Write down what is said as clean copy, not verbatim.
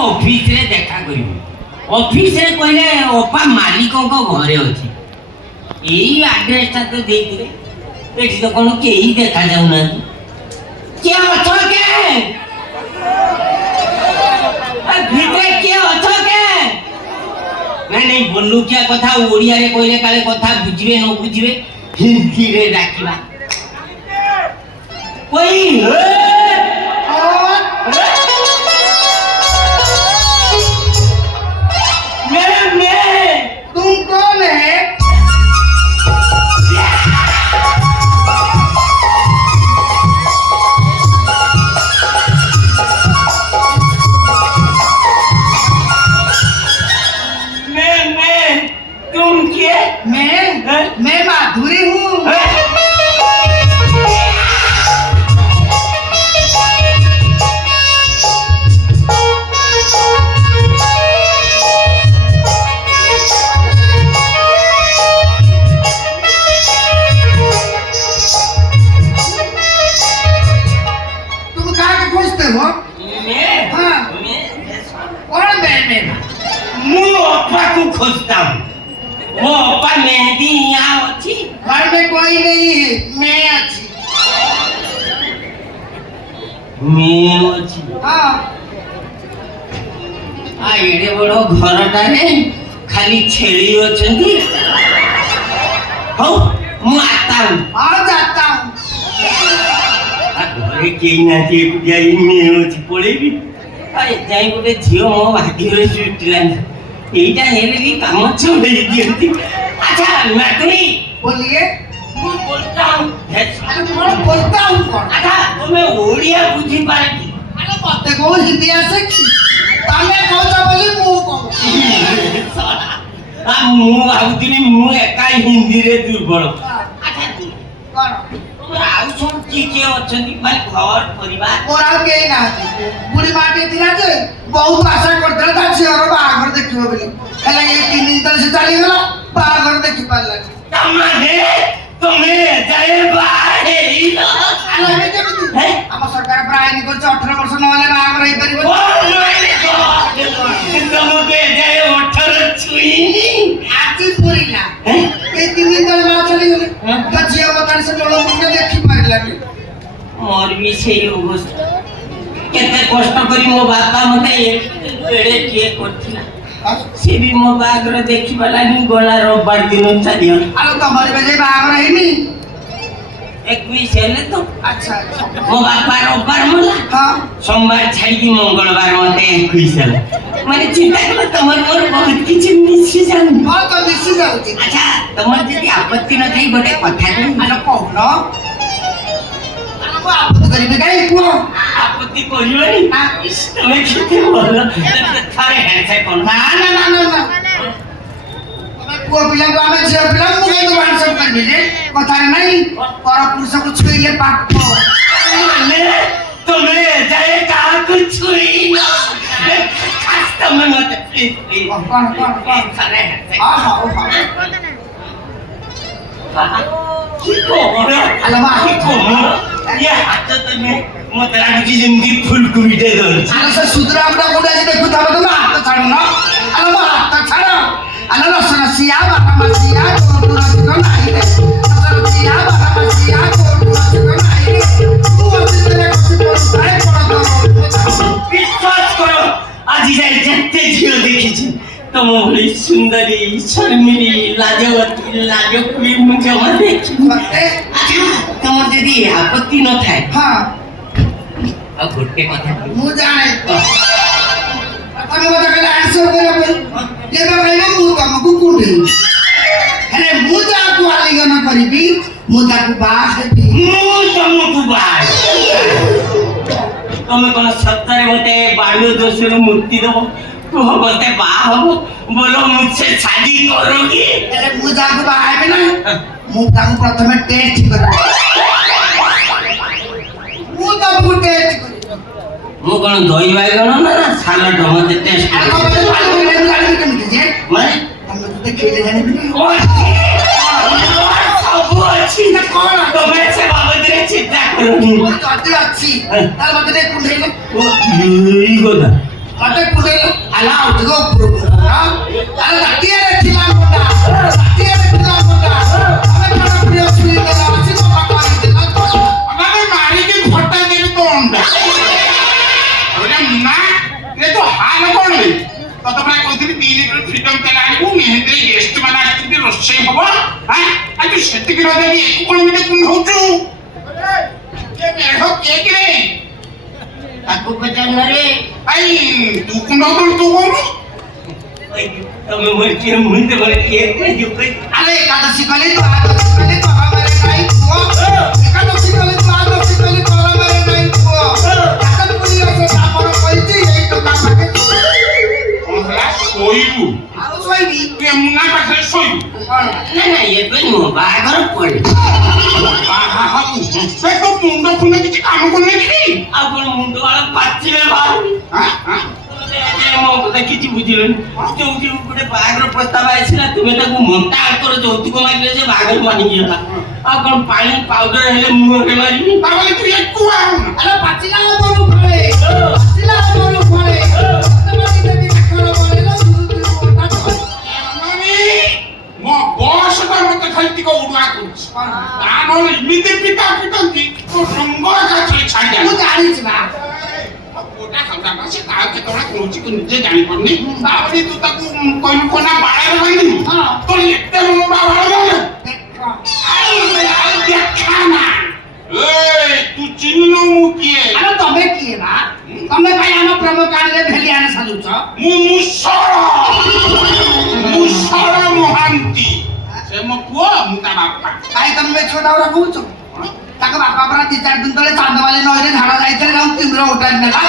Office रे देखा करियो ऑफिस रे कहले ओपा मालिकों को घरे अछि एई एड्रेस ता तो देख रे एठी तो कोनो केही देखा जाउ ना क्या अछो के भीतर के अछो के नहीं बोलू क्या कथा ओडिया रे कहले काले कथा बुझिबे न बुझिबे हिंदी रे डाकिबा कोई तुम कौन है? तुम क्या? मैं माधुरी हूँ। खोजता हूँ वो पर मेहंदी यहाँ अच्छी घर में कोई नहीं है मैं अच्छी हाँ एडे बड़ो घरटा रे खाली छेली अछंती हो मु आता हूँ हाँ जाता हूँ घरे केही नाथी एकुटिया मैं अछि पळेबी अरे जाई गोटे झियो मो भाग्य रे जुटिलानी एटा हेले भी काम छोड़ दियंती अच्छा मैत्री बोलिए मैं बोलता हूँ अरे मैं बोलता हूँ कौन अच्छा तुम्हें ओडिया बुझी पारती अरे मते को हिंदी आसे की तमे कहता बोली मु कहू आ मु भाबुतिनी मु एका हिंदी रे दुर्बल अच्छा तू कौन तोरा आउ सब की अछंती माने घर परिवार मोर आउ के ना बुढ़ी माटी थिला जे बहुत आशा करतला ता झियर बाहागर देखिबो बोली हेला ये 3 दिन तले से चली गला बाहागर देखि पारला तमाने तुम्हें जाए बाहे इला आले जेबती है हम सरकार प्राय नि करछ 18 वर्ष न होले बाहागर होई परिबो ओ माय गॉड तुमके जाए 18 छुईनी आजी पुरीला हैं ये 3 दिन तले बाहर चली गले ता झियर बतानी से लोलो मुके देखि पारला मोर भी सेही अवस्था केते कष्ट करी मो बापा मते एड़े किए करथिला से भी मो बागर देखि वाला ही गोला रविवार दिन चलियो आलो तमरे बेजे बाहागर हेनी 21 हेले तो अच्छा मो बापा रविवार मला हां सोमवार छाड़ी मंगलवार मते 21 हेले माने चिंता करो तमर मोर बहुत किछ मिसी जान हां तो मिसी जाउती अच्छा तमर जदी आपत्ति न थाई गोटे कथा आलो कहन आपत्ति करिबे काई को आपत्ति करियोनी तमे किते बोल थारे हेडसे कोन ना तमे को पिला को आमे जे पिला मु के तो व्हाट्सएप करबे जे कथा नहीं पर पुरुष को छुईले पाप माने तमे जाए का कुछ छुई ना खास तमे मत प्लीज कौन थारे हेडसे हां की को आलो बा की को ये हाथ तो में मतरा की जिंदगी फुल कुईटे दो आलो से सुधरा अपना कोडा जे देखु थाबो तो हाथ छाड़ो ना आलो बा हाथ छाड़ो आलो रसना सिया बाबा मसिया कोडुरा तो नाही रे रसना सिया बाबा मसिया कोडुरा तो नाही रे तू असले कुछ बोलताय पड़ो विश्वास करो आज जाए जत्ते झियो देखिछि तुम भली सुंदरी शर्मिली लाजवती लाजकुई मुझे मत देखि मते तुम जदी आपत्ति न थाए हां अब गोटे कथा मु जाने तमे मते कहले आंसर करे पे जे कहले मु तुमको कुंडी हेले मु जा तू आलिंगन करिबी मु ताकू बाह हेबी मु तुमको बाय तुम कोन सत्तरे मते बाणु दोषर मुक्ति दो तू मते बाह हो बोलो मुझसे शादी करोगी हेले मु जाकू बाह हेबी ना मु ताकू प्रथमे टेस्ट कर मु ताकू टेस्ट कर मु कोन दही बाइगण ना सालाड मते टेस्ट आलो मते पानी गाड़ी केमिति जे माने तमे तो खेले जाने भी सब अच्छी ना कौन तुम्हें से बाबत रे चिंता करो तो अति अच्छी तार मते कुंडे ई गोदा मते कुंडे ଆଲା ଅଧିକ ଉପରକୁ ଆରେ ରାତିରେ ଥିଲା ମୁଣ୍ଡା ରାତିରେ ଥିଲା ମୁଣ୍ଡା ଆମେ କଣ ପ୍ରିୟ ଛୁରୀ ଦେଲା ଅଛି କଥା କହିଦେଲା अरे मारी की फटा देवी तो अंडा अरे मुन्ना ये तो हाल कौन है तो तुम्हारे कोथिरी 3 लीटर फ्रीडम तेल आनिबु मेहंद्रे गेस्ट माने आस्ति रोषे हबो हां आज सेति की रदे एक कोन मिटे कुन होचु ये मेढो के रे ତାକୁ ପଚାରୁନ ରେ आई तू कुन होतु तू कोन ତମେ ମୋତେ ମୁଣ୍ଡ ଭରେ କିଏ କହିଛୁ ଆରେ ଏକାଦଶୀ କଲେ ତୁ ଆଦଶୀ କଲେ ତୋରା ମାରେ ନାହିଁ ପୁଅ ଏକାଦଶୀ କଲେ ତୁ ଆଦଶୀ କଲେ ତୋରା ମାରେ ନାହିଁ ପୁଅ କାକତ ପୁରୀ ଅଛି ଆମର କହିଛି ଏଇ ଟଙ୍କା ମାଗେ हमरा सोइबु ଆଉ ଶୋଇବି के मुन्ना पाखे सोइबु ନା ନା ଏବେ ନୁହଁ ବାହାଘର ପରେ आहा हा से तो मुंडो फुने किछि काम करने की ଆଉ କଣ ମୁଣ୍ଡ ବାଳ ପାଚିଲେ ବାହାରି हां हां ମୋ କଥା କିଛି ବୁଝିଲନି ଯୋଉଠି ଗୋଟେ ବାହାଘର ପ୍ରସ୍ତାବ ଆସିଲା ତୁମେ ତାକୁ ମଣ୍ଟା ଆଙ୍କର ଯୌତୁକ ମାଗିଲେ ଯେ ବାହାଘର ମାନିଗଲା ଆଉ କଣ ପାଣି ପାଉଡର ହେଲେ ମୁହଁରେ ମାରିବି ତାବଲେ ତୁ ଏକୁଆ ଆରେ ପାଚିଲା ଆମରୁ ଫଳେ ପାଚିଲା ଆମରୁ ଫଳେ ସତବାଦୀ ଦେବୀ କାକର ବଳେଲ ସୁରୁତି ଓଟା ମାନି ମୋ ବସ୍ ତ ମତେ ଖାଲି ଟିକେ ଉଡୁଆ କରୁଛି ତାର ଏମିତି ପିତା ପିଟନ୍ତି ତ ରଙ୍ଗ ଗାଛରେ ଛାଡି ମୁଁ ଜାଣିଛି ବା ଓଟା ଖାଉଟା ସେ କାହା କେତେବେଳେ କହୁଛି କି ନିଜେ ଜାଣିପାରୁନି ତାପରେ ତୁ ତାକୁ କହିଲୁ କୋନା ବାଳରେ ବାନ୍ଧିବୁ ହଁ। ତ ଏତେ ଲମ୍ବା ବାଳ ବାନ୍ଧେ ଦେଖା ନା ତୁ ଚିହ୍ନିନୁ ମୁଁ କିଏ ଆରେ ତମେ କିଏ ବା ତମେ ଭାଇ ଆମ ପ୍ରେମ କାଳରେ ଭେଲିଆନେ ସାଜୁଛ ମୁଁ ମୁଷଳ ମହାନ୍ତି ସେ ମୋ ପୁଅ ମୁଁ ତା ବାପା କାଇଁ ତମେ ଛୋଟା ଗୁରା କହୁଛ ତାଙ୍କ ବାପା ପରା 2-4 ଦିନ ତଳେ ଚାନ୍ଦବାଲି ନଈରେ ଝାଡା ଯାଇଥିଲେ ତାଙ୍କୁ ତିମିର ଉଠାଇ ନେଲା